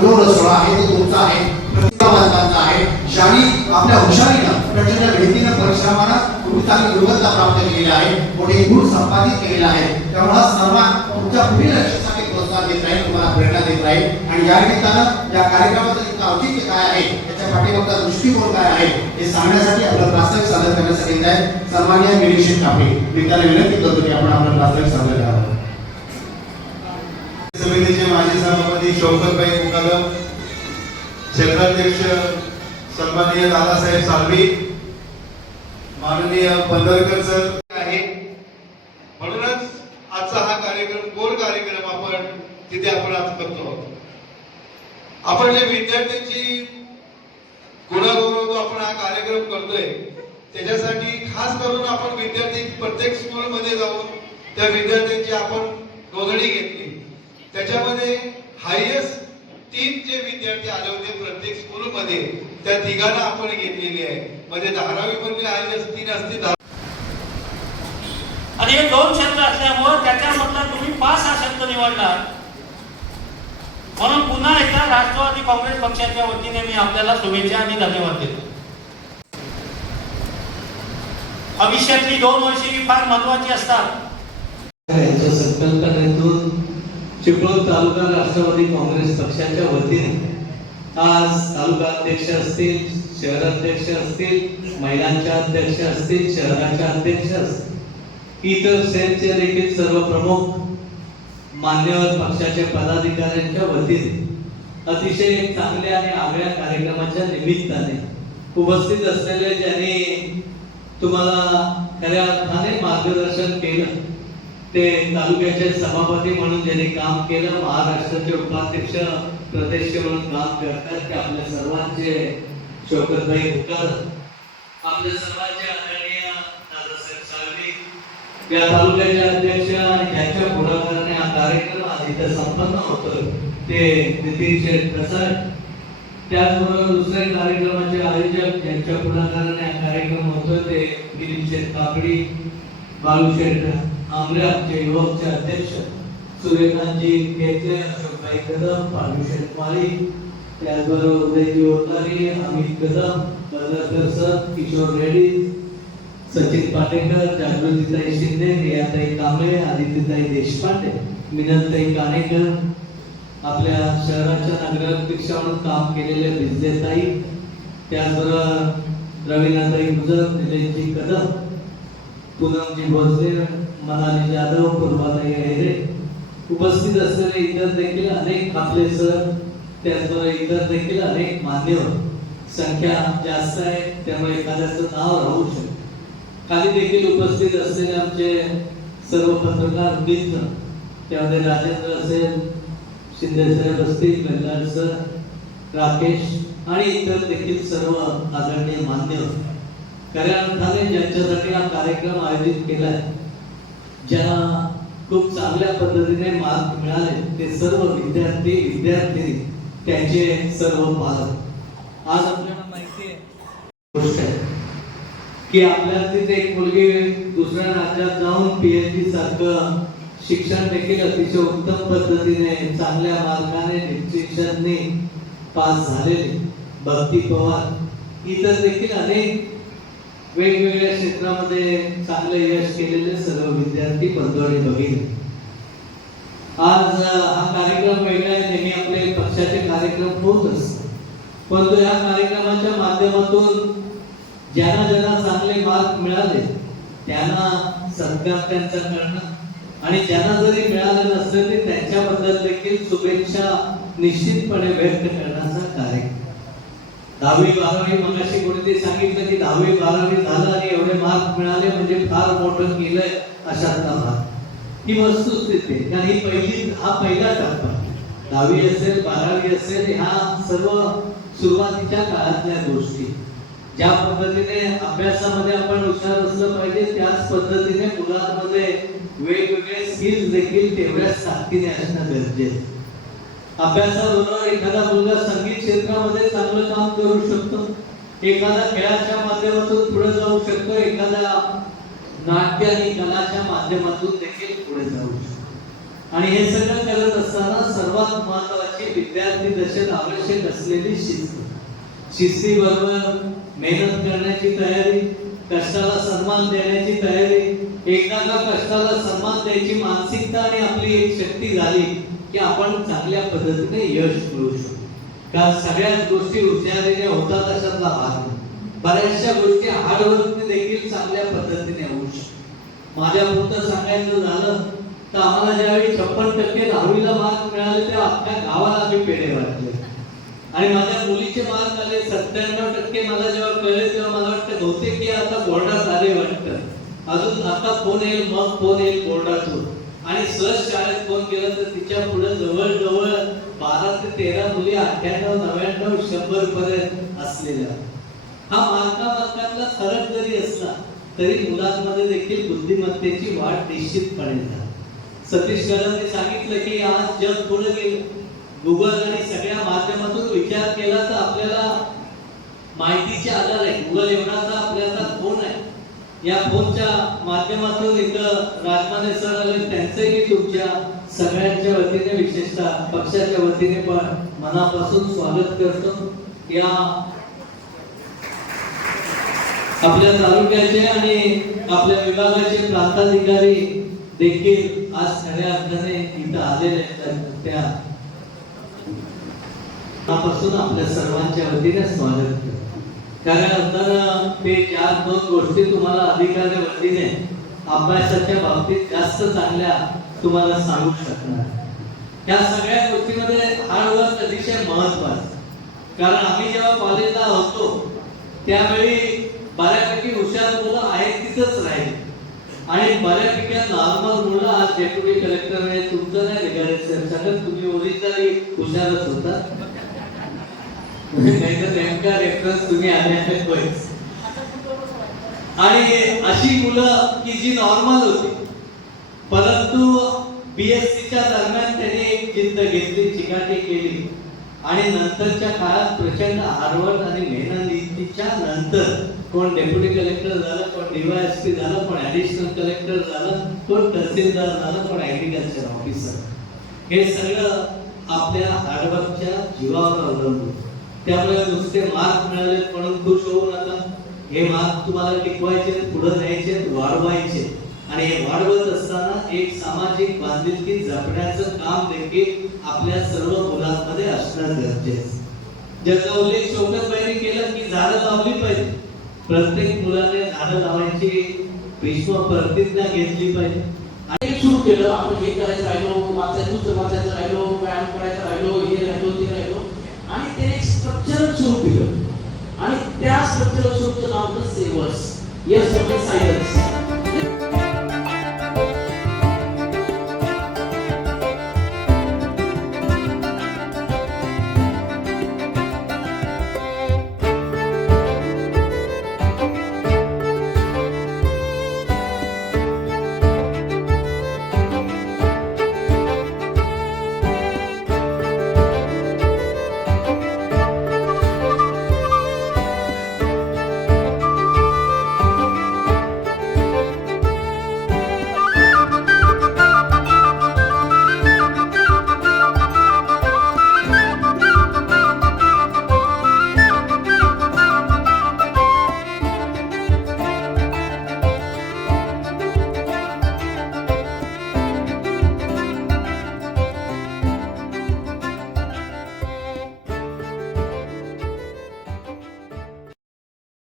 विनोद सोहळा आहे तो तुमचा आहे प्रतिभा आहे. ज्यांनी आपल्या हुशारीनं प्रचंड मेहनतीनं परिश्रमानं तुम्ही चांगली गुणवत्ता प्राप्त केलेली आहे मोठे गुण संपादित केलेला आहे. त्यामुळे सर्वात तुमच्या पुढील लक्षासाठी प्रोत्साहन देत राहील तुम्हाला प्रेरणा देत राहील. आणि या निमित्तानं या कार्यक्रमाचं इतकं औचित्य काय आहे त्याच्या पाठीमागचा दृष्टिकोन काय आहे हे सांगण्यासाठी आपलं प्रास्ताविक सादर करण्यासाठी येत आहे. सन्माननीय निरीक्षक कापे मी त्याला विनंती करतो की आपण आपलं प्रास्ताविक सादर करावं. समितीचे माजी सभापती शौकतभाई मुकादम क्षेत्राध्यक्ष सन्माननीय दादासाहेब साळवी माननीय पंधरकर सर आहे. म्हणूनच आजचा हा कार्यक्रम गोड कार्यक्रम आपण तिथे आपण आज करतो. आहोत. आपण जे विद्यार्थ्यांची गुणागौरव आपण हा कार्यक्रम करतोय त्याच्यासाठी खास करून आपण विद्यार्थी प्रत्येक स्कूलमध्ये जाऊन त्या विद्यार्थ्यांची आपण नोंदणी घेतली. त्याच्यामध्ये हायेस्ट विद्यार्थी आले होते प्रत्येक स्कूलमध्ये. त्या तिघांना आपण घेतलेली आहे. म्हणजे धारावी मधले हायएस्ट तीन असतील दहा- आणि हे दोन शब्द असल्यामुळं त्याच्यामधला तुम्ही पाच हा शब्द निवडला. म्हणून पुन्हा एकदा राष्ट्रवादी काँग्रेस पक्षाच्या वतीने मी आपल्याला शुभेच्छा आणि धन्यवाद देतो. भविष्यातली दोन वर्षे ही फार महत्वाची असतात. संकल्पनेतून चिपळूण तालुका राष्ट्रवादी काँग्रेस पक्षाच्या वतीने. आज तालुका अध्यक्ष असतील शहराध्यक्ष असतील महिलांच्या अध्यक्ष असतील शहराच्या अध्यक्ष असतील. इतर सेलचे देखील सर्व प्रमुख मान्यवर पक्षाच्या पदाधिकाऱ्यांच्या वतीने अतिशय चांगल्या आणि आगळ्या कार्यक्रमाच्या निमित्ताने उपस्थित असलेले ज्यांनी तुम्हाला खऱ्या अर्थाने मार्गदर्शन केलं ते तालुक्याचे सभापती म्हणून ज्यांनी काम केलं महाराष्ट्राचे उपाध्यक्ष प्रदेश म्हणून काम करतात ते आपल्या सर्वांचे शोकतभाई होतात. आपल्या सर्वांचे आदरणीय दादासाहेब साळवी या तालुक्याचे अध्यक्ष यांच्या पुढाकाराने हा कार्यक्रम आज संपन्न होतो ते नितीन शेठ प्रसाद त्याचबरोबर दुसऱ्या कार्यक्रमाचे आयोजक यांच्या पुढाकाराने हा कार्यक्रम होतो ते गिरीश शेठ काकडी बाळू शेठ आमरे आमचे युवकचे अध्यक्ष सूर्यकांतजी केतले अशोकभाई कदम बाळू माळी त्याचबरोबर उदयजी ओतारी अमित कदम बदलकर सर किशोर रेड्डी सचिन पाटेकर जागृतीताई शिंदे रियाताई कांबळे आदित्यताई देशपांडे मिनलताई कानेकर आपल्या शहराच्या नगराध्यक्षा म्हणून काम केलेले विजयताई त्याचबरोबर रवीनाताई गुजर निलेशजी कदम पूनमजी भोसले मनाली जाधव पूर्वाताई हेरे उपस्थित असलेले इतर देखील अनेक आपले सर. त्याचबरोबर इतर देखील अनेक मान्यवर. संख्या जास्त आहे त्यामुळे एखाद्याचं नाव राहू शकतं खाली देखील उपस्थित असलेले आमचे सर्व पत्रकार मित्र. त्यामध्ये राजेंद्र असेल शिंदे साहेब असतील कल्याण सर राकेश आणि इतर देखील सर्व आदरणीय मान्यवर. खऱ्या अर्थाने ज्यांच्यासाठी हा कार्यक्रम आयोजित केलाय ज्यांना खूप चांगल्या पद्धतीने मार्क मिळाले. ते सर्व विद्यार्थी विद्यार्थी त्यांचे सर्व पालक आज आपल्याला माहिती गोष्ट आहे की आपल्यातील एक मुलगी दुसऱ्या राज्यात जाऊन पी एच डी सारखं शिक्षण देखील अतिशय उत्तम पद्धतीने चांगल्या मार्गाने डिस्टिंक्शनने पास झालेले. भक्ती पवार इतर देखील अनेक वेगवेगळ्या क्षेत्रामध्ये चांगले यश केलेले सर्व विद्यार्थी बंधू आणि भगिनी आज हा कार्यक्रम वेगळा आहे नेहमी आपले पक्षाचे कार्यक्रम होत असतात परंतु या कार्यक्रमाच्या माध्यमातून ज्यांना ज्यांना चांगले मार्क मिळाले त्यांना सत्कार त्यांचा करणं आणि ज्यांना जरी मिळाले नसले तरी त्यांच्याबद्दल देखील शुभेच्छा निश्चितपणे व्यक्त करण्याचा दहावी बारावी मगाशी कोणीतरी सांगितलं की दहावी बारावी झालं आणि एवढे मार्क मिळाले म्हणजे फार मोठं केलंय अशातला भाग ही वस्तुस्थिती आहे कारण ही पहिली हा पहिला टप्पा. दहावी असेल बारावी असेल ह्या सर्व सुरुवातीच्या काळातल्या गोष्टी. ज्या पद्धतीने अभ्यासामध्ये आपण हुशार असलं पाहिजे त्याच पद्धतीने मुलांमध्ये वेगवेगळे स्किल्स देखील तेवढ्याच ताकदीने असणं गरजेचं अभ्यासाबरोबर एखादा मुलगा संगीत क्षेत्रामध्ये चांगलं काम करू शकतो. एखादा खेळाच्या माध्यमातून पुढे जाऊ शकतो. एखादा नाट्य आणि कलाच्या माध्यमातून देखील पुढे जाऊ शकतो. आणि हे सगळं करत असताना सर्वात महत्वाची विद्यार्थी दशेत आवश्यक असलेली शिस्त. शिस्तीबरोबर मेहनत करण्याची तयारी कष्टाला सन्मान देण्याची तयारी एकदा का कष्टाला सन्मान द्यायची मानसिकता आणि आपली एक शक्ती झाली. की आपण चांगल्या पद्धतीने यश मिळू शकतो. का सगळ्याच गोष्टी हुशारीने होतात अशातला भाग नाही. बऱ्याचशा गोष्टी हार्डवर्कने देखील चांगल्या पद्धतीने होऊ शकतात. माझ्या पुरतं सांगायचं झालं तर आम्हाला ज्यावेळी छप्पन टक्के दहावीला मार्क मिळाले तेव्हा आपल्या गावाला आम्ही पेढे वाटले आणि माझ्या मुलीचे मार्क आले सत्त्याण्णव टक्के मला जेव्हा कळले तेव्हा मला वाटतं बहुतेक की आता बोर्डात आले वाटतं. अजून आता फोन येईल मग फोन येईल बोर्डातून. आणि सहज शाळेत फोन केला तर तिच्या पुढे जवळजवळ बारा ते तेरा मुली अठ्ठ्याण्णव नव्याण्णव शंभर पर्यंत असलेल्या. हा मालका मालकातला फरक जरी असला तरी मुलांमध्ये देखील बुद्धिमत्तेची वाढ निश्चितपणे झाली. सतीश करांनी सांगितलं की आज जग पुढे गेलं. गुगल आणि सगळ्या माध्यमातून विचार केला तर आपल्याला माहितीची आधार आहे. गुगल एवढाचा आपल्याला हातात फोन आहे? या फोनच्या माध्यमातून इथं राजमाने सर आले त्यांचंही तुमच्या सगळ्यांच्या वतीने विशेषतः पक्षाच्या वतीने पण मनापासून स्वागत करतो. या आपल्या तालुक्याचे आणि आपल्या विभागाचे प्रांताधिकारी देखील आज खऱ्या अर्थाने इथं आलेले आहेत त्या आपल्या सर्वांच्या वतीने स्वागत करतो. कारण आता ते चार दोन गोष्टी तुम्हाला अधिकारी वतीने अभ्यासाच्या बाबतीत जास्त चांगल्या तुम्हाला सांगू शकणार. या सगळ्या गोष्टीमध्ये हार्डवर्क अतिशय महत्वाचं कारण आम्ही जेव्हा कॉलेजला होतो त्यावेळी बऱ्यापैकी हुशार मुलं आहेत तिथंच राहील. आणि बऱ्यापैकी नॉर्मल मुलं आज डेप्युटी कलेक्टर आहे तुमचं नाही रिगार्डेड सगळं तुम्ही ओरिजिनली हुशारच होता नाही तर नेमका रेफरन्स तुम्ही आहेत होयच. आणि अशी मुलं की जी नॉर्मल होती. परंतु बीएससी च्या दरम्यान त्यांनी एक जिद्द घेतली चिकाटी केली. आणि नंतरच्या काळात प्रचंड हार्वर्ड आणि मेहनतीच्या नंतर कोण डेप्युटी कलेक्टर झालं कोण डीवायएसपी झालं कोण ऍडिशनल कलेक्टर झालं कोण तहसीलदार झालं कोण ऍग्रिकल्चर ऑफिसर हे सगळं आपल्या हार्डवर्कच्या जीवावर अवलंबून. त्यामुळे नुसते मार्क मिळाले म्हणून खुश होऊ नका हे मार्क तुम्हाला टिकवायचे पुढे न्यायचे वाढवायचे. आणि हे वाढवत असताना एक सामाजिक बांधिलकी जपण्याचं काम देखील आपल्या सर्व मुलांमध्ये असणं गरजेचं. ज्याचा उल्लेख शौकत केला की झाडं लावली पाहिजे. प्रत्येक मुलाने झाडं लावायची विश्व प्रतिज्ञा घेतली पाहिजे. आणि सुरू केलं आपण हे करायचं राहिलो वाचायचं पुस्तक वाचायचं राहिलो व्यायाम करायचं राहिलो हे राहिलो ते Yes, are scriptures of the out the. Yes, the silence.